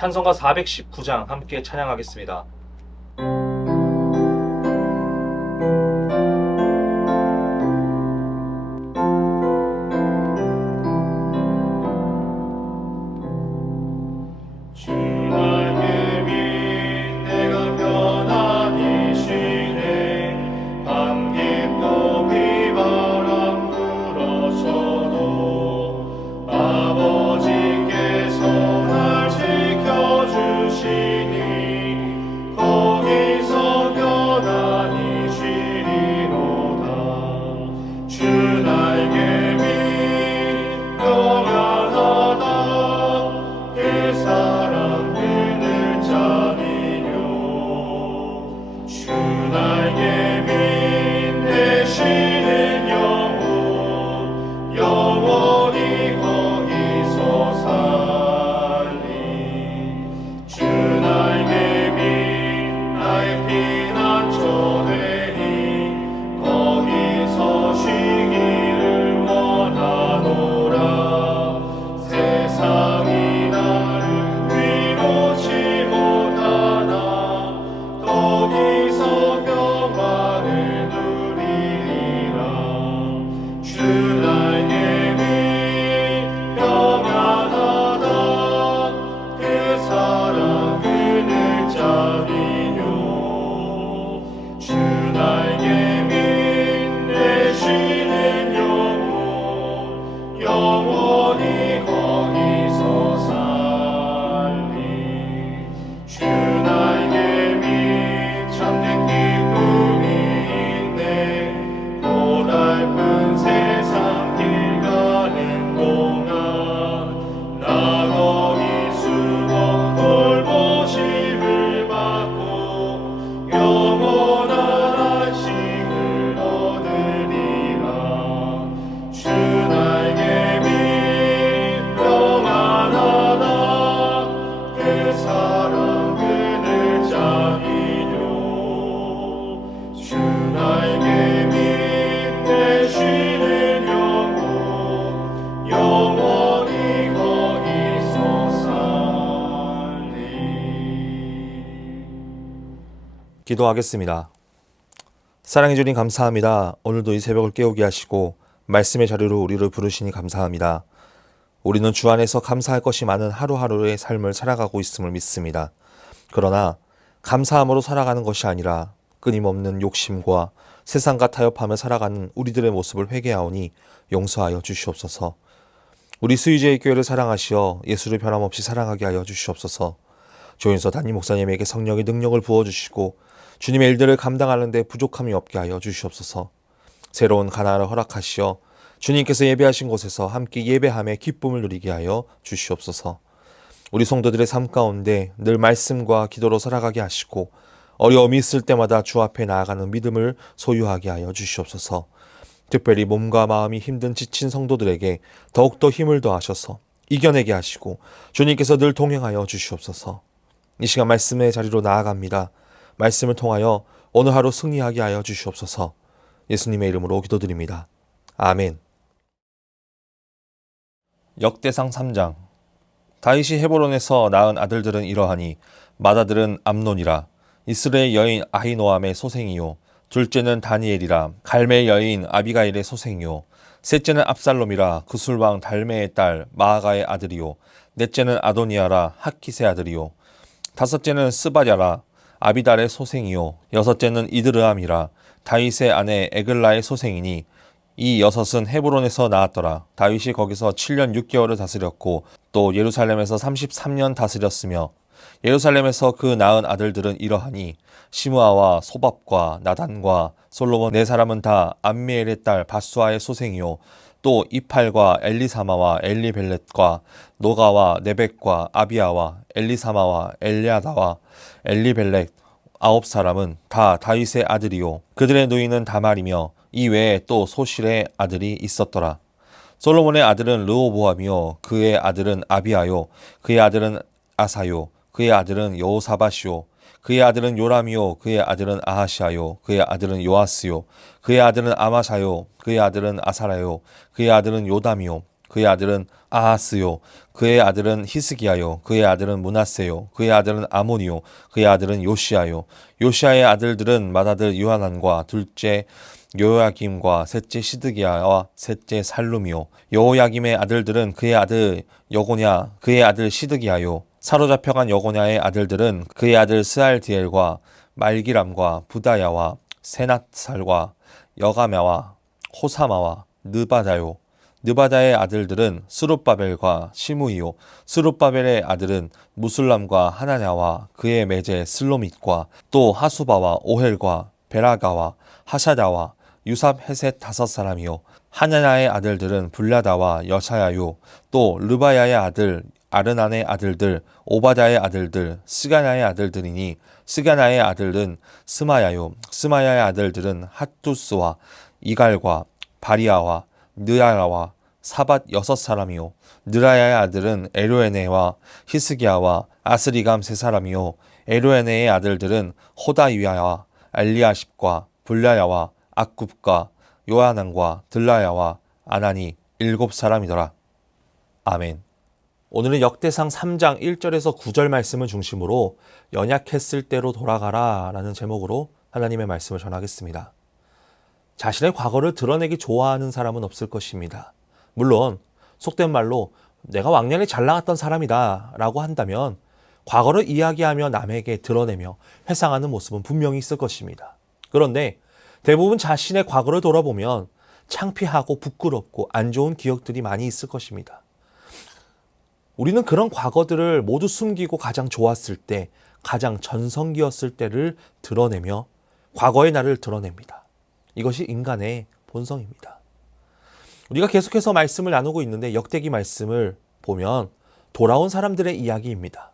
찬송가 419장 함께 찬양하겠습니다. 기도하겠습니다. 사랑해 주님 감사합니다. 오늘도 이 새벽을 깨우게 하시고 말씀의 자리로 우리를 부르시니 감사합니다. 우리는 주 안에서 감사할 것이 많은 하루하루의 삶을 살아가고 있음을 믿습니다. 그러나 감사함으로 살아가는 것이 아니라 끊임없는 욕심과 세상과 타협하며 살아가는 우리들의 모습을 회개하오니 용서하여 주시옵소서. 우리 수유제의 교회를 사랑하시어 예수를 변함없이 사랑하게 하여 주시옵소서. 조윤서 담임 목사님에게 성령의 능력을 부어주시고 주님의 일들을 감당하는 데 부족함이 없게 하여 주시옵소서. 새로운 가나안을 허락하시어 주님께서 예배하신 곳에서 함께 예배함의 기쁨을 누리게 하여 주시옵소서. 우리 성도들의 삶 가운데 늘 말씀과 기도로 살아가게 하시고 어려움이 있을 때마다 주 앞에 나아가는 믿음을 소유하게 하여 주시옵소서. 특별히 몸과 마음이 힘든 지친 성도들에게 더욱더 힘을 더하셔서 이겨내게 하시고 주님께서 늘 동행하여 주시옵소서. 이 시간 말씀의 자리로 나아갑니다. 말씀을 통하여 오늘 하루 승리하게 하여 주시옵소서. 예수님의 이름으로 기도드립니다. 아멘. 역대상 3장. 다윗이 헤브론에서 낳은 아들들은 이러하니 맏아들은 암논이라. 이스라엘 여인 아히노암의 소생이요 둘째는 다니엘이라. 갈멜 여인 아비가일의 소생이요 셋째는 압살롬이라. 구술왕 달메의 딸 마아가의 아들이요 넷째는 아도니아라. 핫깃의 아들이요 다섯째는 스바랴라. 아비달의 소생이요 여섯째는 이드르암이라. 다윗의 아내 에글라의 소생이니 이 여섯은 헤브론에서 나왔더라. 다윗이 거기서 7년 6개월을 다스렸고 또 예루살렘에서 33년 다스렸으며 예루살렘에서 그 낳은 아들들은 이러하니 시므아와 소밥과 나단과 솔로몬 네 사람은 다 암미엘의 딸 바수아의 소생이요 또 이팔과 엘리사마와 엘리벨렛과 노가와 네벡과 아비아와 엘리사마와 엘리아다와 엘리벨렛 9사람은 다 다윗의 아들이요 그들의 누이는 다말이며 이 외에 또 소실의 아들이 있었더라. 솔로몬의 아들은 르호보암이요 그의 아들은 아비아요 그의 아들은 아사요 그의 아들은 여호사밧이요 그의 아들은 요람이요 그의 아들은 아하시아요 그의 아들은 요아스요 그의 아들은 아마사요 그의 아들은 아사라요 그의 아들은 요담이요 그의 아들은 아하스요. 그의 아들은 히스기야요. 그의 아들은 므낫세요. 그의 아들은 아몬이요. 그의 아들은 요시야요. 요시야의 아들들은 맏아들 요하난과 둘째 여호야김과 셋째 시드기야와 셋째 살룸이요. 여호야김의 아들들은 그의 아들 여고냐, 그의 아들 시드기야요. 사로잡혀간 여고냐의 아들들은 그의 아들 스알디엘과 말기람과 부다야와 세낫살과 여가메와 호사마와 느바다요. 느바다의 아들들은 스룹바벨과 시므이요. 스룹바벨의 아들은 무술람과 하나냐와 그의 매제 슬로밋과 또 하수바와 오헬과 베라가와 하샤다와 유삽 헤셋 5사람이요. 하나냐의 아들들은 불라다와 여샤야요. 또 르바야의 아들 아르난의 아들들 오바다의 아들들 스가나의 아들들이니 스가나의 아들은 스마야요. 스마야의 아들들은 핫투스와 이갈과 바리아와 느라야와 사밧 6사람이요. 느라야의 아들은 에로에네와 히스기야와 아스리감 3사람이요. 에로에네의 아들들은 호다위야와 엘리아십과 불라야와 악굽과 요하난과 들라야와 아나니 7사람이더라. 아멘. 오늘은 역대상 3장 1절에서 9절 말씀을 중심으로 연약했을 때로 돌아가라 라는 제목으로 하나님의 말씀을 전하겠습니다. 자신의 과거를 드러내기 좋아하는 사람은 없을 것입니다. 물론 속된 말로 내가 왕년에 잘 나갔던 사람이다 라고 한다면 과거를 이야기하며 남에게 드러내며 회상하는 모습은 분명히 있을 것입니다. 그런데 대부분 자신의 과거를 돌아보면 창피하고 부끄럽고 안 좋은 기억들이 많이 있을 것입니다. 우리는 그런 과거들을 모두 숨기고 가장 좋았을 때, 가장 전성기였을 때를 드러내며 과거의 나를 드러냅니다. 이것이 인간의 본성입니다. 우리가 계속해서 말씀을 나누고 있는데 역대기 말씀을 보면 돌아온 사람들의 이야기입니다.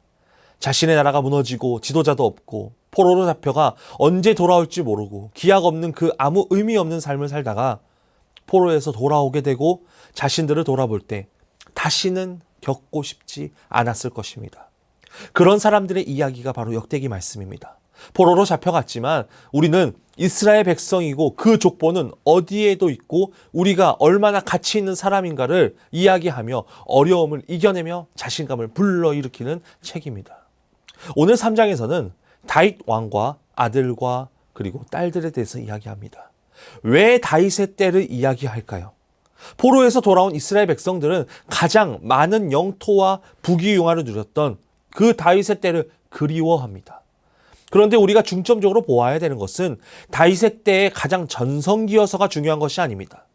자신의 나라가 무너지고 지도자도 없고 포로로 잡혀가 언제 돌아올지 모르고 기약 없는 그 아무 의미 없는 삶을 살다가 포로에서 돌아오게 되고 자신들을 돌아볼 때 다시는 겪고 싶지 않았을 것입니다. 그런 사람들의 이야기가 바로 역대기 말씀입니다. 포로로 잡혀갔지만 우리는 이스라엘 백성이고 그 족보는 어디에도 있고 우리가 얼마나 가치 있는 사람인가를 이야기하며 어려움을 이겨내며 자신감을 불러일으키는 책입니다. 오늘 3장에서는 다윗 왕과 아들과 그리고 딸들에 대해서 이야기합니다. 왜 다윗의 때를 이야기할까요? 포로에서 돌아온 이스라엘 백성들은 가장 많은 영토와 부귀영화를 누렸던 그 다윗의 때를 그리워합니다. 그런데 우리가 중점적으로 보아야 되는 것은 다윗의 때의 가장 전성기여서가 중요한 것이 아닙니다.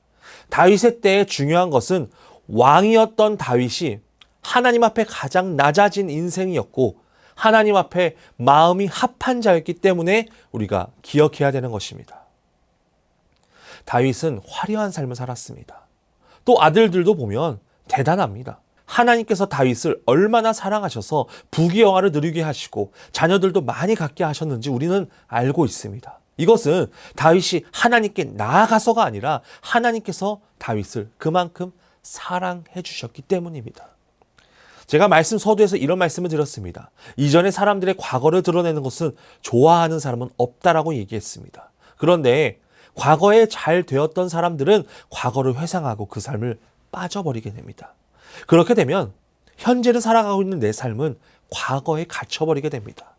다윗의 때에 중요한 것은 왕이었던 다윗이 하나님 앞에 가장 낮아진 인생이었고 하나님 앞에 마음이 합한 자였기 때문에 우리가 기억해야 되는 것입니다. 다윗은 화려한 삶을 살았습니다. 또 아들들도 보면 대단합니다. 하나님께서 다윗을 얼마나 사랑하셔서 부귀영화를 누리게 하시고 자녀들도 많이 갖게 하셨는지 우리는 알고 있습니다. 이것은 다윗이 하나님께 나아가서가 아니라 하나님께서 다윗을 그만큼 사랑해 주셨기 때문입니다. 제가 말씀 서두에서 이런 말씀을 드렸습니다. 이전의 사람들의 과거를 드러내는 것은 좋아하는 사람은 없다라고 얘기했습니다. 그런데 과거에 잘 되었던 사람들은 과거를 회상하고 그 삶을 빠져버리게 됩니다. 그렇게 되면 현재를 살아가고 있는 내 삶은 과거에 갇혀버리게 됩니다.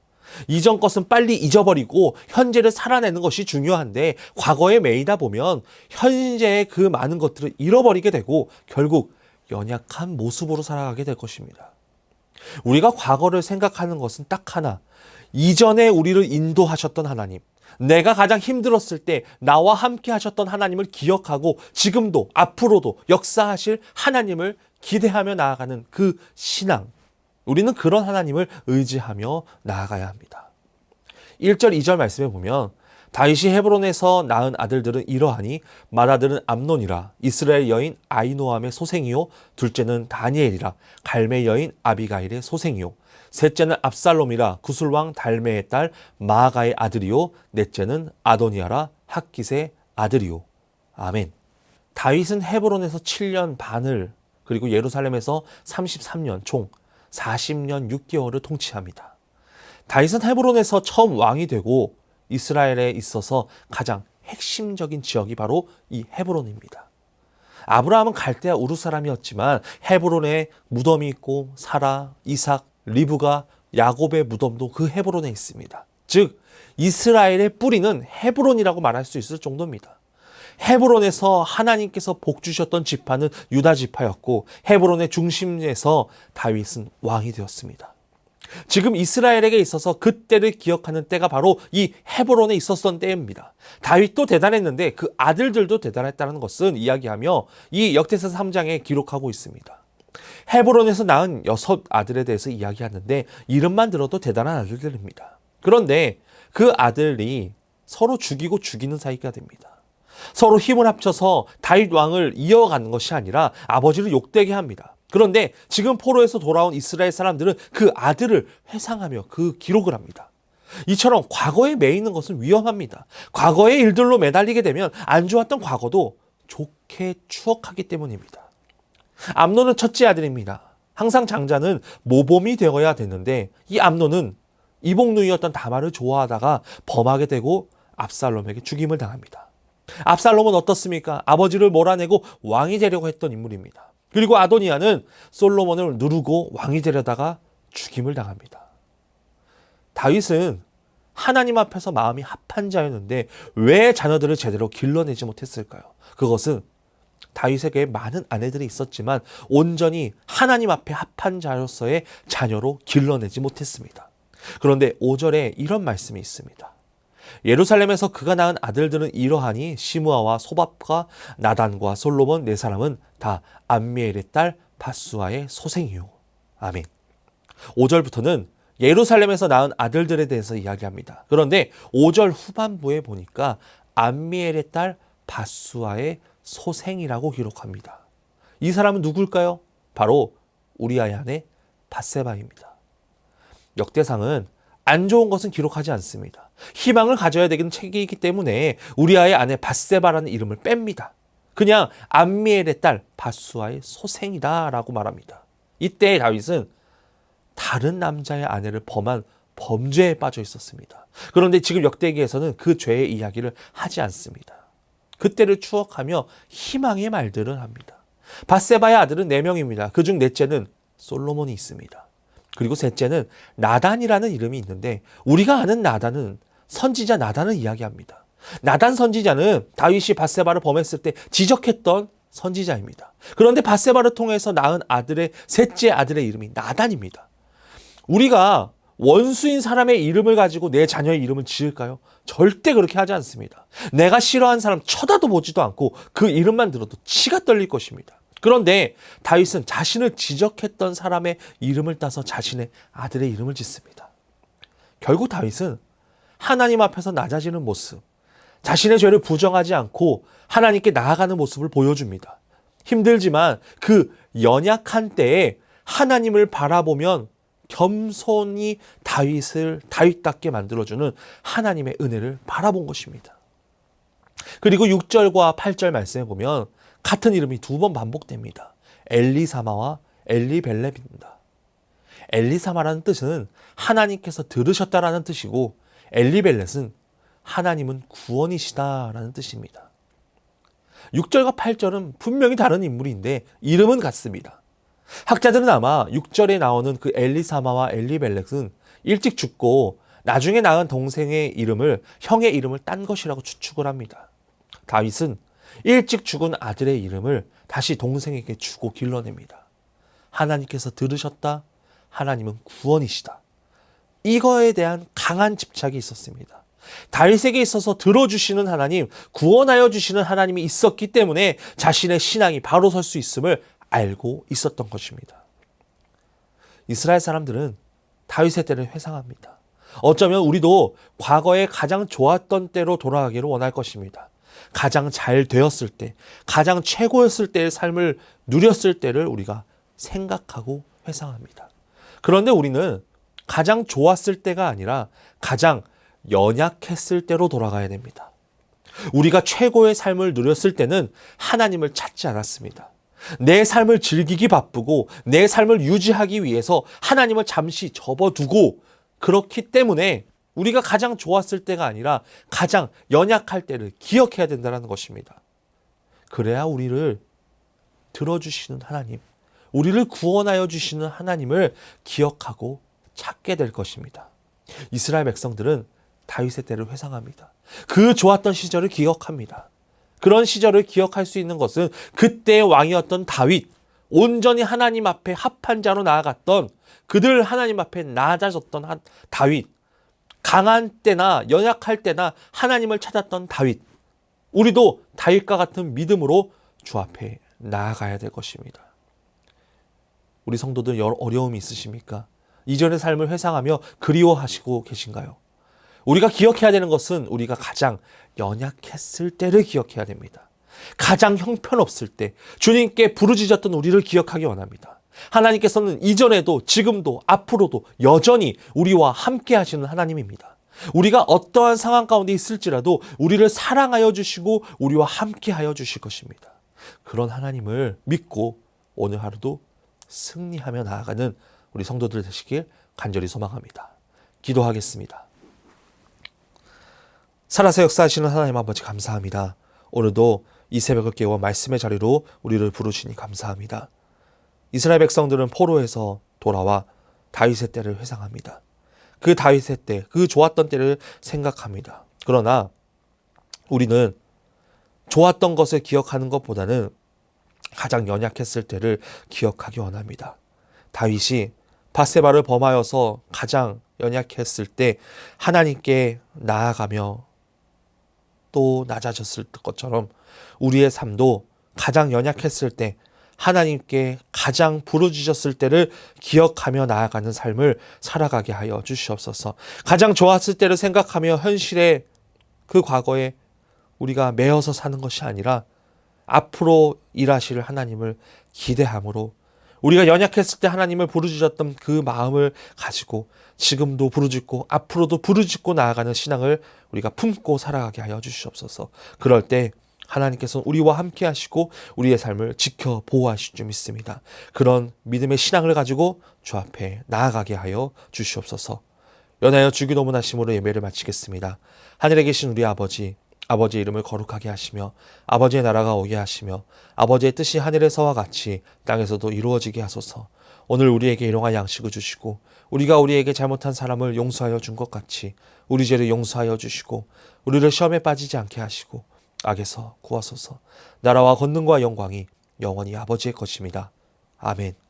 이전 것은 빨리 잊어버리고 현재를 살아내는 것이 중요한데 과거에 매이다 보면 현재의 그 많은 것들을 잃어버리게 되고 결국 연약한 모습으로 살아가게 될 것입니다. 우리가 과거를 생각하는 것은 딱 하나, 이전에 우리를 인도하셨던 하나님, 내가 가장 힘들었을 때 나와 함께 하셨던 하나님을 기억하고 지금도 앞으로도 역사하실 하나님을 기대하며 나아가는 그 신앙, 우리는 그런 하나님을 의지하며 나아가야 합니다. 1절 2절 말씀에 보면 다윗이 헤브론에서 낳은 아들들은 이러하니 맏아들은 암논이라 이스라엘 여인 아히노암의 소생이요 둘째는 다니엘이라 갈멜 여인 아비가일의 소생이요 셋째는 압살롬이라 구술왕 달메의 딸 마아가의 아들이요 넷째는 아도니아라 핫깃의 아들이요. 아멘. 다윗은 헤브론에서 7년 반을 그리고 예루살렘에서 33년 총 40년 6개월을 통치합니다. 다윗은 헤브론에서 처음 왕이 되고 이스라엘에 있어서 가장 핵심적인 지역이 바로 이 헤브론입니다. 아브라함은 갈대아 우르 사람이었지만 헤브론에 무덤이 있고 사라, 이삭, 리브가, 야곱의 무덤도 그 헤브론에 있습니다. 즉 이스라엘의 뿌리는 헤브론이라고 말할 수 있을 정도입니다. 헤브론에서 하나님께서 복 주셨던 지파는 유다 지파였고 헤브론의 중심에서 다윗은 왕이 되었습니다. 지금 이스라엘에게 있어서 그때를 기억하는 때가 바로 이 헤브론에 있었던 때입니다. 다윗도 대단했는데 그 아들들도 대단했다는 것은 이야기하며 이 역대서 3장에 기록하고 있습니다. 헤브론에서 낳은 6 아들에 대해서 이야기하는데 이름만 들어도 대단한 아들들입니다. 그런데 그 아들이 서로 죽이고 죽이는 사이가 됩니다. 서로 힘을 합쳐서 다윗 왕을 이어가는 것이 아니라 아버지를 욕되게 합니다. 그런데 지금 포로에서 돌아온 이스라엘 사람들은 그 아들을 회상하며 그 기록을 합니다. 이처럼 과거에 매이는 것은 위험합니다. 과거의 일들로 매달리게 되면 안 좋았던 과거도 좋게 추억하기 때문입니다. 암논은 첫째 아들입니다. 항상 장자는 모범이 되어야 되는데 이 암논은 이복누이였던 다말을 좋아하다가 범하게 되고 압살롬에게 죽임을 당합니다. 압살롬은 어떻습니까? 아버지를 몰아내고 왕이 되려고 했던 인물입니다. 그리고 아도니아는 솔로몬을 누르고 왕이 되려다가 죽임을 당합니다. 다윗은 하나님 앞에서 마음이 합한 자였는데 왜 자녀들을 제대로 길러내지 못했을까요? 그것은 다윗에게 많은 아내들이 있었지만 온전히 하나님 앞에 합한 자로서의 자녀로 길러내지 못했습니다. 그런데 5절에 이런 말씀이 있습니다. 예루살렘에서 그가 낳은 아들들은 이러하니 시므아와 소밥과 나단과 솔로몬 4사람은 다 암미엘의 딸 밧수아의 소생이요. 아멘. 5절부터는 예루살렘에서 낳은 아들들에 대해서 이야기합니다. 그런데 5절 후반부에 보니까 암미엘의 딸 밧수아의 소생이라고 기록합니다. 이 사람은 누굴까요? 바로 우리아의 아내 밧세바입니다. 역대상은 안 좋은 것은 기록하지 않습니다. 희망을 가져야 되는 책이기 때문에 우리아의 아내 밧세바라는 이름을 뺍니다. 그냥 암미엘의 딸 밧수아의 소생이다라고 말합니다. 이때 다윗은 다른 남자의 아내를 범한 범죄에 빠져 있었습니다. 그런데 지금 역대기에서는 그 죄의 이야기를 하지 않습니다. 그때를 추억하며 희망의 말들을 합니다. 밧세바의 아들은 4명입니다. 그중 넷째는 솔로몬이 있습니다. 그리고 셋째는 나단이라는 이름이 있는데 우리가 아는 나단은 선지자 나단을 이야기합니다. 나단 선지자는 다윗이 밧세바를 범했을 때 지적했던 선지자입니다. 그런데 밧세바를 통해서 낳은 아들의 셋째 아들의 이름이 나단입니다. 우리가 원수인 사람의 이름을 가지고 내 자녀의 이름을 지을까요? 절대 그렇게 하지 않습니다. 내가 싫어하는 사람 쳐다도 보지도 않고 그 이름만 들어도 치가 떨릴 것입니다. 그런데 다윗은 자신을 지적했던 사람의 이름을 따서 자신의 아들의 이름을 짓습니다. 결국 다윗은 하나님 앞에서 낮아지는 모습, 자신의 죄를 부정하지 않고 하나님께 나아가는 모습을 보여줍니다. 힘들지만 그 연약한 때에 하나님을 바라보면 겸손히 다윗을 다윗답게 만들어주는 하나님의 은혜를 바라본 것입니다. 그리고 6절과 8절 말씀에 보면 같은 이름이 2번 반복됩니다. 엘리사마와 엘리벨렙입니다. 엘리사마라는 뜻은 하나님께서 들으셨다라는 뜻이고 엘리벨렛은 하나님은 구원이시다라는 뜻입니다. 6절과 8절은 분명히 다른 인물인데 이름은 같습니다. 학자들은 아마 6절에 나오는 그 엘리사마와 엘리벨렛은 일찍 죽고 나중에 낳은 동생의 이름을 형의 이름을 딴 것이라고 추측을 합니다. 다윗은 일찍 죽은 아들의 이름을 다시 동생에게 주고 길러냅니다. 하나님께서 들으셨다. 하나님은 구원이시다. 이거에 대한 강한 집착이 있었습니다. 다윗에게 있어서 들어주시는 하나님, 구원하여 주시는 하나님이 있었기 때문에 자신의 신앙이 바로 설 수 있음을 알고 있었던 것입니다. 이스라엘 사람들은 다윗의 때를 회상합니다. 어쩌면 우리도 과거에 가장 좋았던 때로 돌아가기를 원할 것입니다. 가장 잘 되었을 때, 가장 최고였을 때의 삶을 누렸을 때를 우리가 생각하고 회상합니다. 그런데 우리는 가장 좋았을 때가 아니라 가장 연약했을 때로 돌아가야 됩니다. 우리가 최고의 삶을 누렸을 때는 하나님을 찾지 않았습니다. 내 삶을 즐기기 바쁘고 내 삶을 유지하기 위해서 하나님을 잠시 접어두고 그렇기 때문에 우리가 가장 좋았을 때가 아니라 가장 연약할 때를 기억해야 된다는 것입니다. 그래야 우리를 들어주시는 하나님, 우리를 구원하여 주시는 하나님을 기억하고 찾게 될 것입니다. 이스라엘 백성들은 다윗의 때를 회상합니다. 그 좋았던 시절을 기억합니다. 그런 시절을 기억할 수 있는 것은 그때의 왕이었던 다윗, 온전히 하나님 앞에 합한 자로 나아갔던, 그들 하나님 앞에 낮아졌던 다윗, 강한 때나 연약할 때나 하나님을 찾았던 다윗, 우리도 다윗과 같은 믿음으로 주 앞에 나아가야 될 것입니다. 우리 성도들 어려움이 있으십니까? 이전의 삶을 회상하며 그리워하시고 계신가요? 우리가 기억해야 되는 것은 우리가 가장 연약했을 때를 기억해야 됩니다. 가장 형편없을 때 주님께 부르짖었던 우리를 기억하기 원합니다. 하나님께서는 이전에도 지금도 앞으로도 여전히 우리와 함께 하시는 하나님입니다. 우리가 어떠한 상황 가운데 있을지라도 우리를 사랑하여 주시고 우리와 함께 하여 주실 것입니다. 그런 하나님을 믿고 오늘 하루도 승리하며 나아가는 우리 성도들 되시길 간절히 소망합니다. 기도하겠습니다. 살아서 역사하시는 하나님 아버지 감사합니다. 오늘도 이 새벽을 깨워 말씀의 자리로 우리를 부르시니 감사합니다. 이스라엘 백성들은 포로에서 돌아와 다윗의 때를 회상합니다. 그 다윗의 때, 그 좋았던 때를 생각합니다. 그러나 우리는 좋았던 것을 기억하는 것보다는 가장 연약했을 때를 기억하기 원합니다. 다윗이 밧세바를 범하여서 가장 연약했을 때 하나님께 나아가며 또 낮아졌을 것처럼 우리의 삶도 가장 연약했을 때 하나님께 가장 부르짖었을 때를 기억하며 나아가는 삶을 살아가게 하여 주시옵소서. 가장 좋았을 때를 생각하며 현실의 그 과거에 우리가 매여서 사는 것이 아니라 앞으로 일하실 하나님을 기대함으로 우리가 연약했을 때 하나님을 부르짖었던 그 마음을 가지고 지금도 부르짖고 앞으로도 부르짖고 나아가는 신앙을 우리가 품고 살아가게 하여 주시옵소서. 그럴 때 하나님께서는 우리와 함께 하시고 우리의 삶을 지켜 보호하실 줄 믿습니다. 그런 믿음의 신앙을 가지고 주 앞에 나아가게 하여 주시옵소서. 연하여 주기도문 하심으로 예배를 마치겠습니다. 하늘에 계신 우리 아버지, 아버지의 이름을 거룩하게 하시며 아버지의 나라가 오게 하시며 아버지의 뜻이 하늘에서와 같이 땅에서도 이루어지게 하소서. 오늘 우리에게 일용할 양식을 주시고 우리가 우리에게 잘못한 사람을 용서하여 준 것 같이 우리 죄를 용서하여 주시고 우리를 시험에 빠지지 않게 하시고 악에서 구하소서. 나라와 권능과 영광이 영원히 아버지의 것입니다. 아멘.